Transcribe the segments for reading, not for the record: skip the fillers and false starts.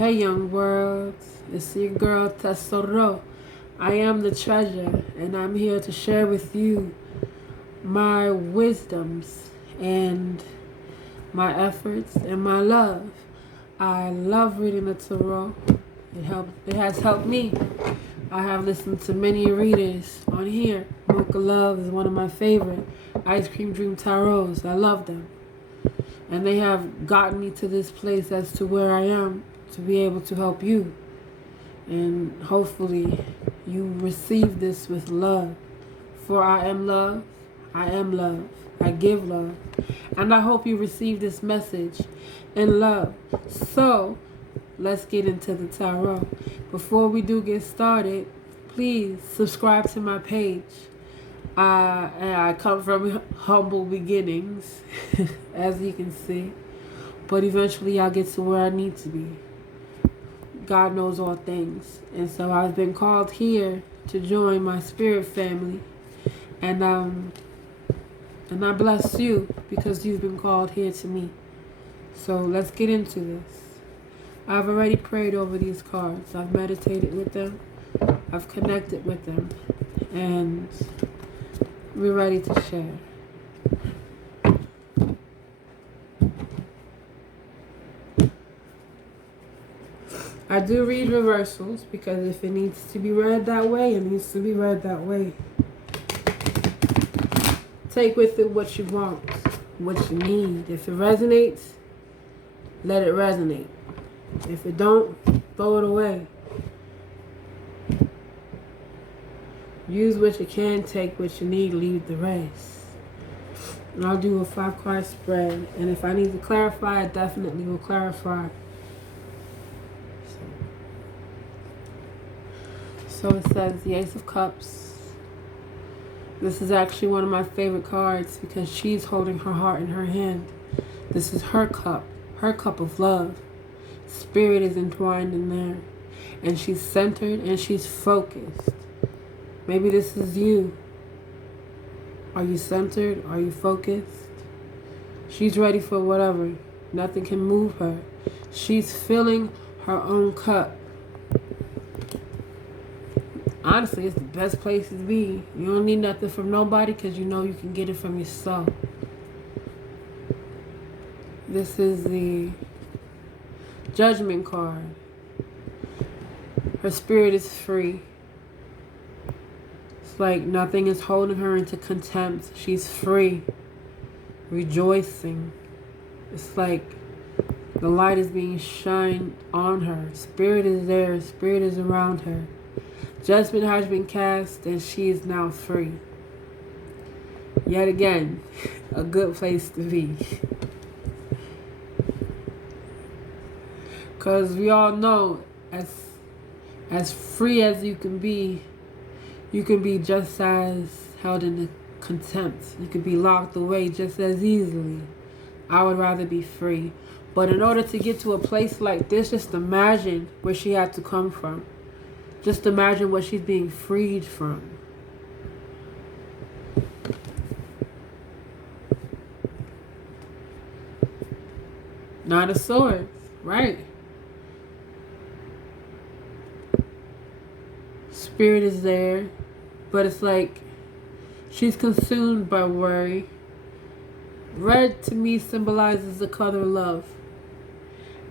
Hey young world, it's your girl Tesoro. I am the treasure and I'm here to share with you my wisdoms and my efforts and my love. I love reading the tarot. It has helped me. I have listened to many readers on here. Mocha Love is one of my favorite. Ice Cream Dream Tarots. I love them. And they have gotten me to this place as to where I am to be able to help you. And hopefully you receive this with love. For I am love. I am love. I give love. And I hope you receive this message in love. So, let's get into the tarot. Before we do get started, please subscribe to my page. I come from humble beginnings, as you can see. But eventually I'll get to where I need to be. God knows all things. And so I've been called here to join my spirit family. And I bless you because you've been called here to me. So let's get into this. I've already prayed over these cards. I've meditated with them. I've connected with them. And we're ready to share. I do read reversals because if it needs to be read that way, it needs to be read that way. Take with it what you want, what you need. If it resonates, let it resonate. If it don't, throw it away. Use what you can, take what you need, leave the rest. And I'll do a 5-card spread. And if I need to clarify, I definitely will clarify. So it says the Ace of Cups. This is actually one of my favorite cards because she's holding her heart in her hand. This is her cup of love. Spirit is entwined in there. And she's centered and she's focused. Maybe this is you. Are you centered? Are you focused? She's ready for whatever. Nothing can move her. She's filling her own cup. Honestly, it's the best place to be. You don't need nothing from nobody because you know you can get it from yourself. This is the Judgment Card. Her spirit is free. It's like nothing is holding her into contempt. She's free, rejoicing. It's like the light is being shined on her. Spirit is there. Spirit is around her. Judgment has been cast and she is now free. Yet again, a good place to be. Because we all know as free as you can be just as held in contempt. You can be locked away just as easily. I would rather be free. But in order to get to a place like this, just imagine where she had to come from. Just imagine what she's being freed from. Nine of Swords, right? Spirit is there, but it's like she's consumed by worry. Red to me symbolizes the color love.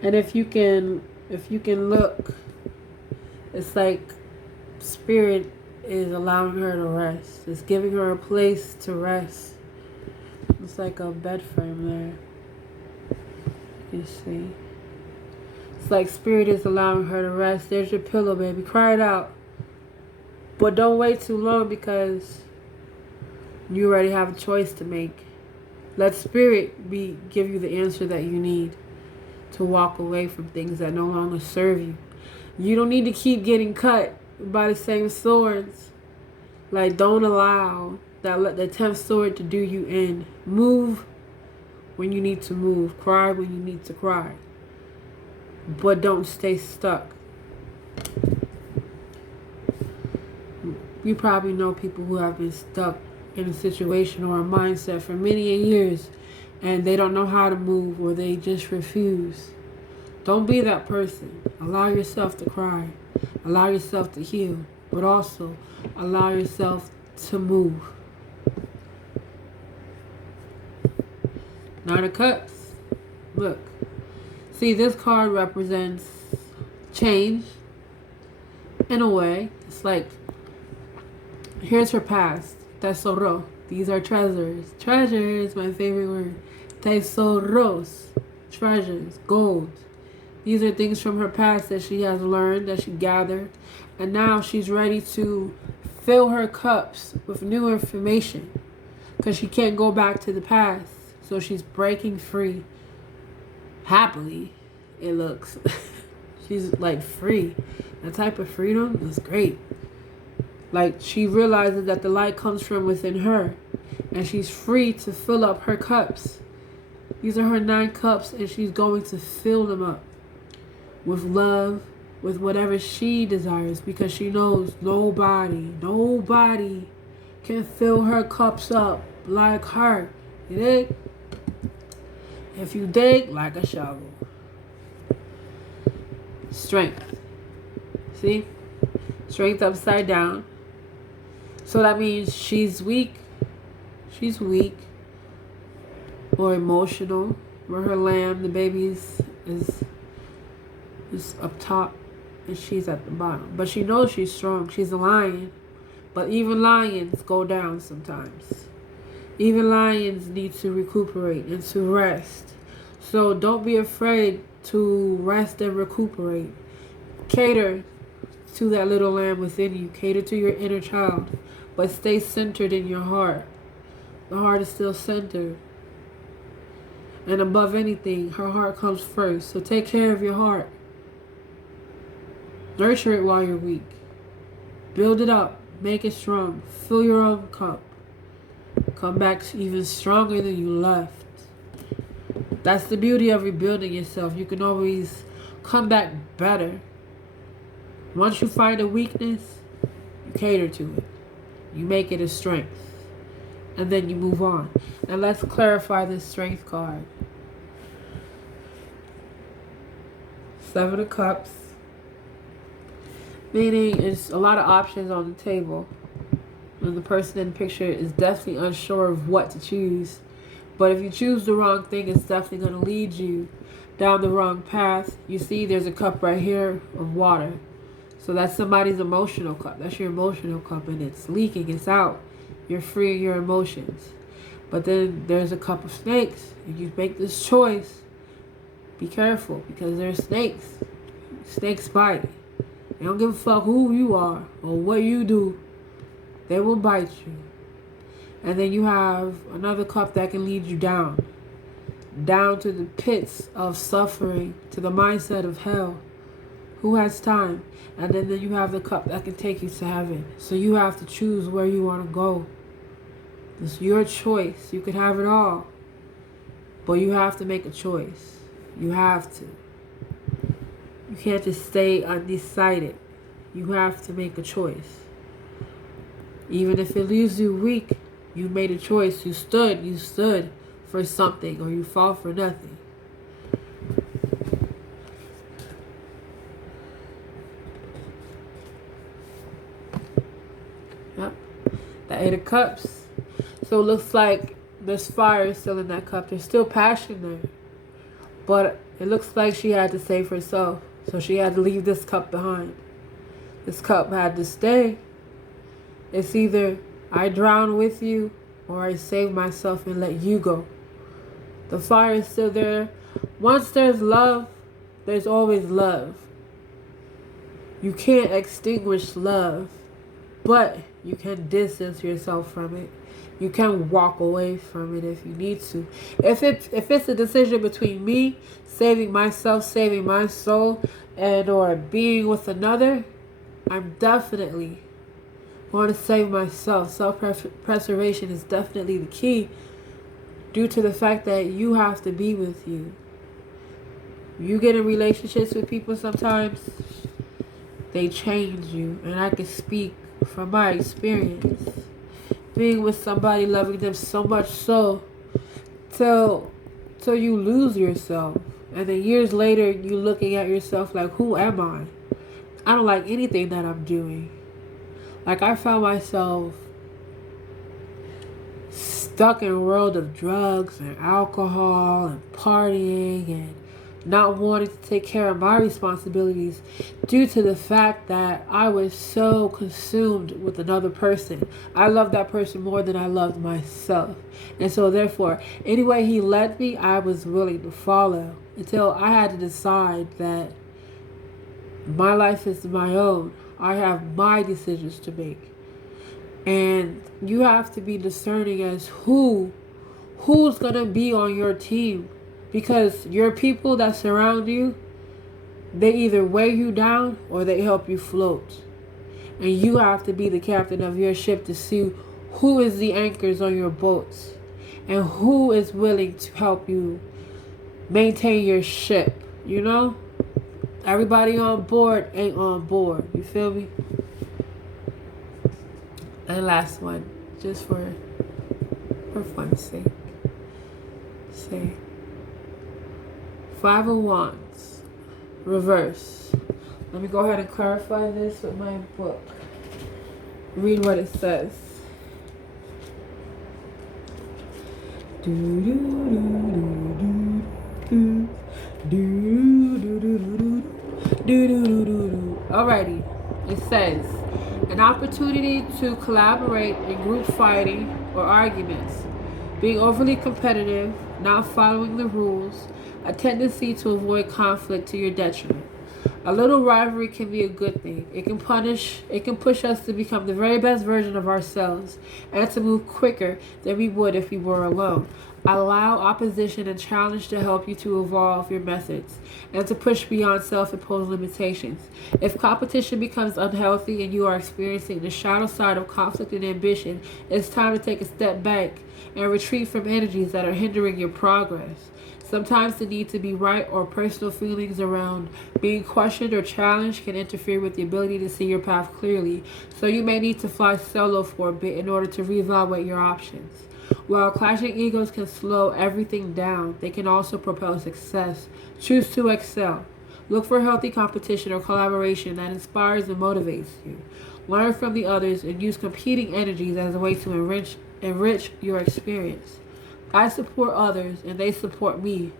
And if you can look, it's like spirit is allowing her to rest. It's giving her a place to rest. It's like a bed frame there. You see. It's like spirit is allowing her to rest. There's your pillow, baby. Cry it out. But don't wait too long because you already have a choice to make. Let spirit give you the answer that you need to walk away from things that no longer serve you. You don't need to keep getting cut by the same swords. Like, don't allow the 10th sword to do you in. Move when you need to move. Cry when you need to cry. But don't stay stuck. You probably know people who have been stuck in a situation or a mindset for many years and they don't know how to move or they just refuse. Don't be that person. Allow yourself to cry. Allow yourself to heal. But also allow yourself to move. Nine of Cups. Look. See, this card represents change. In a way. It's like, here's her past. Tesoro. These are treasures. Treasure is my favorite word. Tesoros. Treasures. Gold. These are things from her past that she has learned, that she gathered. And now she's ready to fill her cups with new information. Because she can't go back to the past. So she's breaking free. Happily, it looks. She's like free. That type of freedom is great. Like, she realizes that the light comes from within her. And she's free to fill up her cups. These are her 9 cups, and she's going to fill them up with love, with whatever she desires, because she knows nobody can fill her cups up like her. You dig? If you dig, like a shovel. Strength. See? Strength upside down. So that means she's weak. She's weak. Or emotional. Where her lamb, the baby's is up top. And she's at the bottom. But she knows she's strong. She's a lion. But even lions go down sometimes. Even lions need to recuperate and to rest. So don't be afraid to rest and recuperate. Cater to that little lamb within you. Cater to your inner child. But stay centered in your heart. The heart is still centered. And above anything, her heart comes first. So take care of your heart. Nurture it while you're weak. Build it up. Make it strong. Fill your own cup. Come back even stronger than you left. That's the beauty of rebuilding yourself. You can always come back better. Once you find a weakness, you cater to it. You make it a strength. And then you move on. And let's clarify this strength card. 7 of Cups. Meaning it's a lot of options on the table. And the person in the picture is definitely unsure of what to choose. But if you choose the wrong thing, it's definitely going to lead you down the wrong path. You see there's a cup right here of water. So that's somebody's emotional cup. That's your emotional cup, and it's leaking. It's out. You're freeing your emotions. But then there's a cup of snakes. And you make this choice. Be careful, because there's snakes. Snakes bite. They don't give a fuck who you are or what you do. They will bite you. And then you have another cup that can lead you down. Down to the pits of suffering. To the mindset of hell. Who has time? And then you have the cup that can take you to heaven. So you have to choose where you want to go. It's your choice. You could have it all. But you have to make a choice. You have to. You can't just stay undecided. You have to make a choice. Even if it leaves you weak, you made a choice. You stood for something, or you fought for nothing. Yep. The 8 of Cups. So it looks like there's fire still in that cup. There's still passion there. But it looks like she had to save herself. So she had to leave this cup behind. This cup had to stay. It's either I drown with you or I save myself and let you go. The fire is still there. Once there's love, there's always love. You can't extinguish love, but you can distance yourself from it. You can walk away from it if you need to. If it's a decision between me saving myself, saving my soul, and or being with another, I'm definitely going to save myself. Self-preservation is definitely the key, due to the fact that you have to be with you. You get in relationships with people sometimes, they change you. And I can speak from my experience. Being with somebody, loving them so much so till you lose yourself. And then years later, you looking at yourself like, who am I? I don't like anything that I'm doing. Like, I found myself stuck in a world of drugs and alcohol and partying and not wanting to take care of my responsibilities due to the fact that I was so consumed with another person. I loved that person more than I loved myself. And so therefore, any way he led me, I was willing to follow until I had to decide that my life is my own. I have my decisions to make. And you have to be discerning as who's going to be on your team. Because your people that surround you, they either weigh you down or they help you float. And you have to be the captain of your ship to see who is the anchors on your boats and who is willing to help you maintain your ship. You know? Everybody on board ain't on board. You feel me? And last one, just for fun's sake. Say, Five of Wands, reverse. Let me go ahead and clarify this with my book. Read what it says. Alrighty, it says, an opportunity to collaborate in group fighting or arguments, being overly competitive, not following the rules, a tendency to avoid conflict to your detriment. A little rivalry can be a good thing. It can push us to become the very best version of ourselves and to move quicker than we would if we were alone. Allow opposition and challenge to help you to evolve your methods and to push beyond self-imposed limitations. If competition becomes unhealthy and you are experiencing the shadow side of conflict and ambition, it's time to take a step back and retreat from energies that are hindering your progress. Sometimes the need to be right or personal feelings around being questioned or challenged can interfere with the ability to see your path clearly, so you may need to fly solo for a bit in order to reevaluate your options. While clashing egos can slow everything down, they can also propel success. Choose to excel. Look for healthy competition or collaboration that inspires and motivates you. Learn from the others and use competing energies as a way to enrich your experience. I support others and they support me.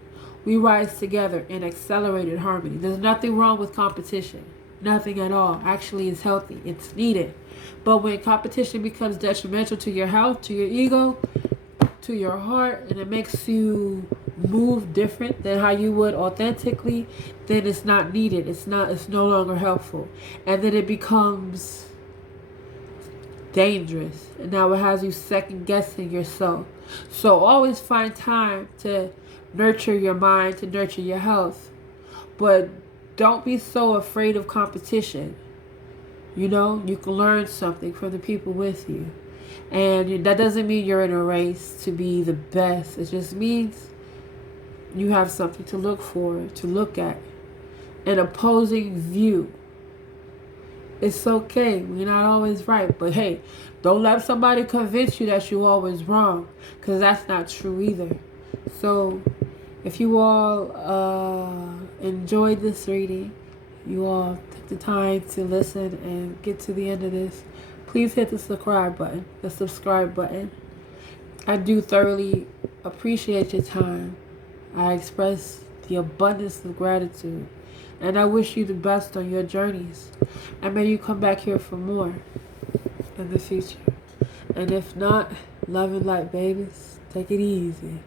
We rise together in accelerated harmony. There's nothing wrong with competition. Nothing at all. Actually, it's healthy. It's needed. But when competition becomes detrimental to your health, to your ego, to your heart, and it makes you move different than how you would authentically, then it's not needed. It's no longer helpful. And then it becomes dangerous. And now it has you second guessing yourself. So always find time to nurture your mind, to nurture your health. But don't be so afraid of competition. You know, you can learn something from the people with you. And that doesn't mean you're in a race to be the best. It just means you have something to look forward, to look at. An opposing view. It's okay. We're not always right. But hey, don't let somebody convince you that you're always wrong. Because that's not true either. So, if you all enjoyed this reading, you all took the time to listen and get to the end of this, please hit the subscribe button. I do thoroughly appreciate your time. I express the abundance of gratitude. And I wish you the best on your journeys. And may you come back here for more in the future. And if not, love and light, babies. Take it easy.